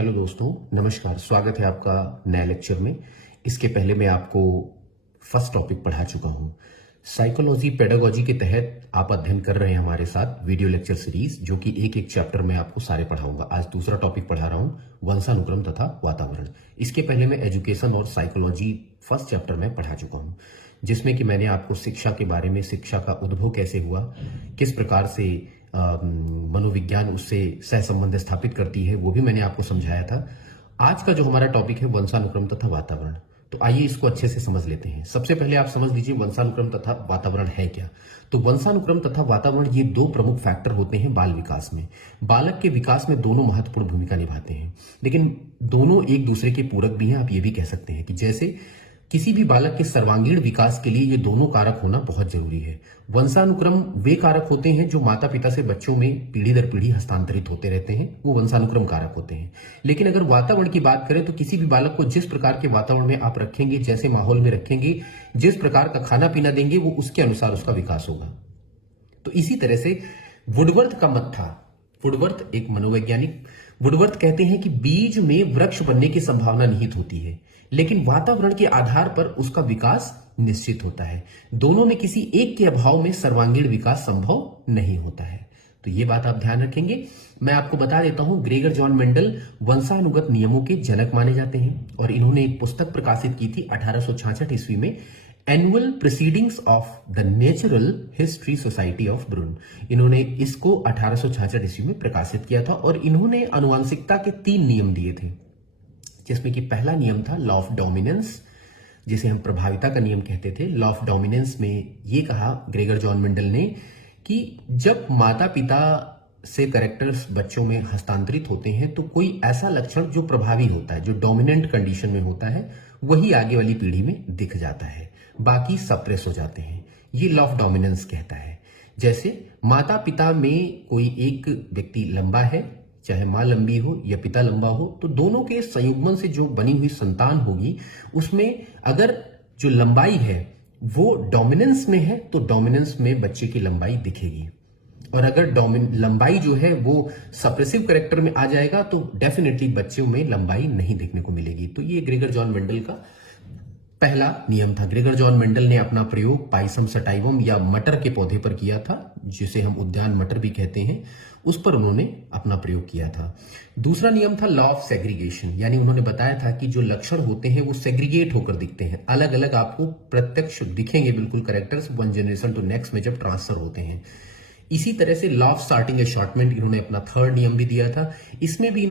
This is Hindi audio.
हेलो दोस्तों, नमस्कार। स्वागत है आपका नए लेक्चर में। इसके पहले मैं आपको फर्स्ट टॉपिक पढ़ा चुका हूं। साइकोलॉजी पेडागोजी के तहत आप अध्ययन कर रहे हैं हमारे साथ वीडियो लेक्चर सीरीज, जो कि एक एक चैप्टर में आपको सारे पढ़ाऊंगा। आज दूसरा टॉपिक पढ़ा रहा हूं, वंशानुक्रम तथा वातावरण। इसके पहले मैं एजुकेशन और साइकोलॉजी फर्स्ट चैप्टर में पढ़ा चुका हूं, जिसमें कि मैंने आपको शिक्षा के बारे में, शिक्षा का उद्भव कैसे हुआ, किस प्रकार से मनोविज्ञान उससे सहसंबंध स्थापित करती है, वो भी मैंने आपको समझाया था। आज का जो हमारा टॉपिक है वंशानुक्रम तथा वातावरण, तो आइए इसको अच्छे से समझ लेते हैं। सबसे पहले आप समझ लीजिए वंशानुक्रम तथा वातावरण है क्या। तो वंशानुक्रम तथा वातावरण ये दो प्रमुख फैक्टर होते हैं बाल विकास में। बालक के विकास में दोनों महत्वपूर्ण भूमिका निभाते हैं, लेकिन दोनों एक दूसरे के पूरक भी हैं। आप ये भी कह सकते हैं कि जैसे किसी भी बालक के सर्वांगीण विकास के लिए ये दोनों कारक होना बहुत जरूरी है। वंशानुक्रम वे कारक होते हैं जो माता पिता से बच्चों में पीढ़ी दर पीढ़ी हस्तांतरित होते रहते हैं, वो वंशानुक्रम कारक होते हैं। लेकिन अगर वातावरण की बात करें तो किसी भी बालक को जिस प्रकार के वातावरण में आप रखेंगे, जैसे माहौल में रखेंगे, जिस प्रकार का खाना पीना देंगे, वो उसके अनुसार उसका विकास होगा। तो इसी तरह से वुडवर्थ का मत था। वुडवर्थ एक मनोवैज्ञानिक, वुडवर्थ कहते हैं कि बीज में वृक्ष बनने की संभावना निहित होती है, लेकिन वातावरण के आधार पर उसका विकास निश्चित होता है। दोनों में किसी एक के अभाव में सर्वांगीण विकास संभव नहीं होता है। तो ये बात आप ध्यान रखेंगे। मैं आपको बता देता हूं, ग्रेगर जॉन मेंडल वंशानुगत नियमों के जनक माने जाते हैं, और इन्होंने एक पुस्तक प्रकाशित की थी 1866 ईस्वी में, annual proceedings of the natural history society of Brunn. इन्होंने इसको 1866 ईस्वी में प्रकाशित किया था, और इन्होंने आनुवंशिकता के 3 नियम दिए थे, जिसमें कि पहला नियम था लॉ ऑफ डोमिनेंस, जिसे हम प्रभाविता का नियम कहते थे। लॉ ऑफ डोमिनेंस में ये कहा ग्रेगर जॉन मेंडल ने कि जब माता पिता से कैरेक्टर्स बच्चों में हस्तांतरित होते हैं तो कोई ऐसा लक्षण जो प्रभावी होता है, जो डोमिनेंट कंडीशन में होता है, वही आगे वाली पीढ़ी में दिख जाता है, बाकी सप्रेस हो जाते हैं। ये लॉ ऑफ डोमिनेंस कहता है। जैसे माता पिता में कोई एक व्यक्ति लंबा है, चाहे मां लंबी हो या पिता लंबा हो, तो दोनों के संयुग्मन से जो बनी हुई संतान होगी, उसमें अगर जो लंबाई है वो डोमिनेंस में है तो डोमिनेंस में बच्चे की लंबाई दिखेगी, और अगर लंबाई जो है वो सप्रेसिव कैरेक्टर में आ जाएगा तो डेफिनेटली बच्चों में लंबाई नहीं देखने को मिलेगी। तो ये ग्रेगर जॉन मेंडल का पहला नियम था। ग्रेगर जॉन मेंडल ने अपना प्रयोग पाइसम सटाइवम या मटर के पौधे पर किया था, जिसे हम उद्यान मटर भी कहते हैं, उस पर उन्होंने अपना प्रयोग किया था। दूसरा नियम था लॉ ऑफ सेग्रीगेशन, यानी उन्होंने बताया था कि जो लक्षण होते हैं वो सेग्रीगेट होकर दिखते हैं, अलग अलग आपको प्रत्यक्ष दिखेंगे बिल्कुल characters one generation to next में जब ट्रांसफर होते हैं। इसी तरह से लॉ ऑफ स्टार्टिंग एशॉर्टमेंट इन्होंने अपना थर्ड नियम भी दिया था। इसमें भी